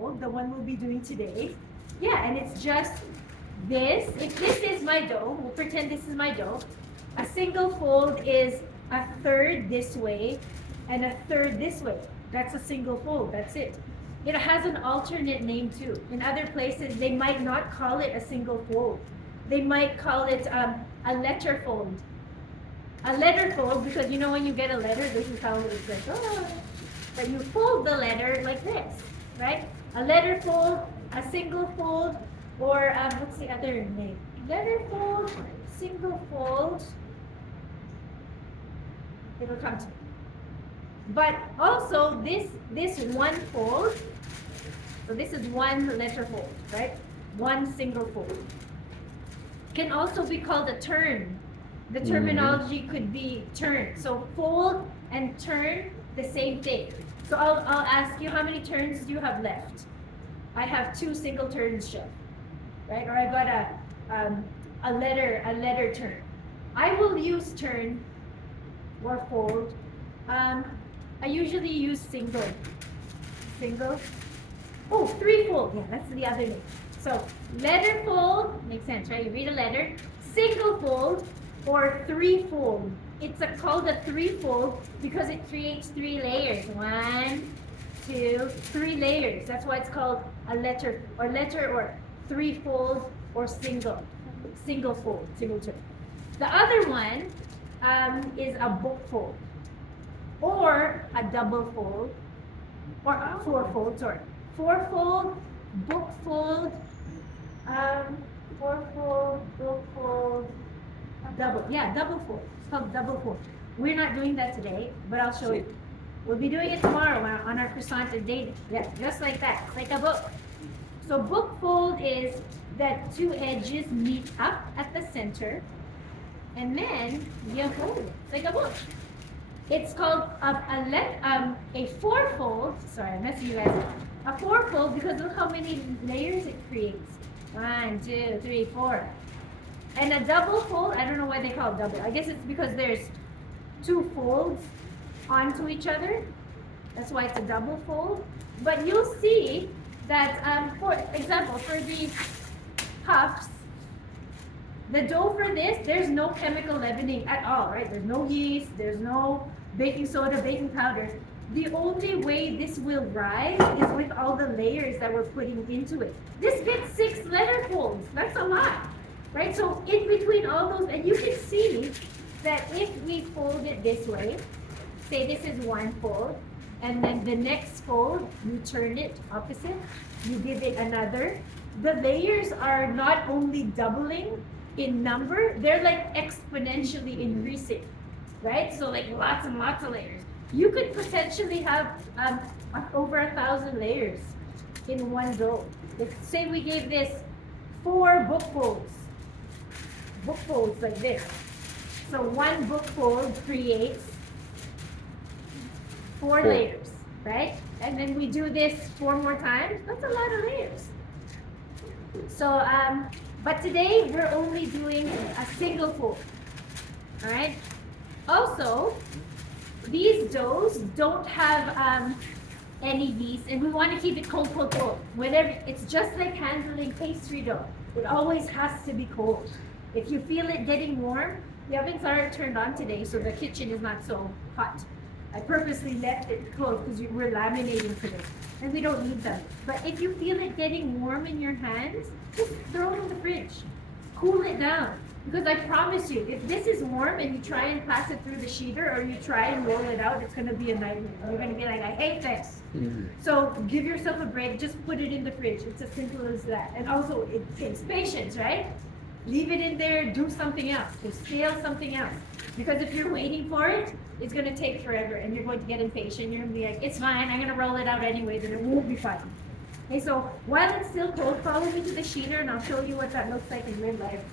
fold, the one we'll be doing today. Yeah, and it's just this. If this is my dough, we'll pretend this is my dough. A single fold is a third this way and a third this way. That's a single fold, that's it. It has an alternate name too. In other places, they might not call it a single fold. They might call it a letter fold. A letter fold, because you know when you get a letter, this is how it's like, oh, but you fold the letter like this, right? A letter fold, a single fold, or what's the other name? Letter fold, single fold. It'll come to me. But also this one fold, so this is one letter fold, right? One single fold. Can also be called a turn. The terminology could be turn. So fold and turn, the same thing. So I'll ask you, how many turns do you have left? I have 2 single turns, chef, right? Or I got a letter turn. I will use turn or fold. I usually use single. Oh, 3 fold. Yeah, that's the other name. So letter fold makes sense, right? You read a letter. Single fold or 3 fold. It's called a 3 fold because it creates 3 layers. 1, 2, 3 layers. That's why it's called a letter or 3 fold or single fold, single turn. The other one is a book fold or a double fold or a 4 fold. Sorry, 4 fold, book fold, 4 fold, book fold. Double, yeah, double fold. It's called double fold. We're not doing that today, but I'll show you. We'll be doing it tomorrow on our croissant and dating. Yeah, just like that. It's like a book. So book fold is that 2 edges meet up at the center, and then you fold it. It's like a book. It's called a 4 fold. Sorry, I'm messing you guys up. A 4 fold because look how many layers it creates. 1, 2, 3, 4. And a double fold, I don't know why they call it double. I guess it's because there's 2 folds onto each other. That's why it's a double fold. But you'll see that, for example, for these puffs, the dough for this, there's no chemical leavening at all, right? There's no yeast, there's no baking soda, baking powder. The only way this will rise is with all the layers that we're putting into it. This gets 6 letter folds. That's a lot. Right, so in between all those, and you can see that if we fold it this way, say this is 1 fold, and then the next fold, you turn it opposite, you give it another. The layers are not only doubling in number, they're like exponentially increasing, right? So like lots and lots of layers. You could potentially have over 1,000 layers in one dough. Let's say we gave this 4 book folds like this. So 1 book fold creates 4 layers, right? And then we do this 4 more times. That's a lot of layers. So, but today we're only doing a single fold. All right. Also, these doughs don't have any yeast, and we want to keep it cold. Whenever it's just like handling pastry dough, it always has to be cold. If you feel it getting warm, the ovens aren't turned on today, so the kitchen is not so hot. I purposely left it closed because we're laminating today, and we don't need them. But if you feel it getting warm in your hands, just throw it in the fridge. Cool it down. Because I promise you, if this is warm and you try and pass it through the sheeter or you try and roll it out, it's going to be a nightmare. You're going to be like, I hate this. So give yourself a break. Just put it in the fridge. It's as simple as that. And also, it takes patience, right? Leave it in there, do something else. Scale something else. Because if you're waiting for it, it's going to take forever and you're going to get impatient. You're going to be like, it's fine, I'm going to roll it out anyway, then it won't be fine. Okay, so while it's still cold, follow me to the sheeter and I'll show you what that looks like in real life.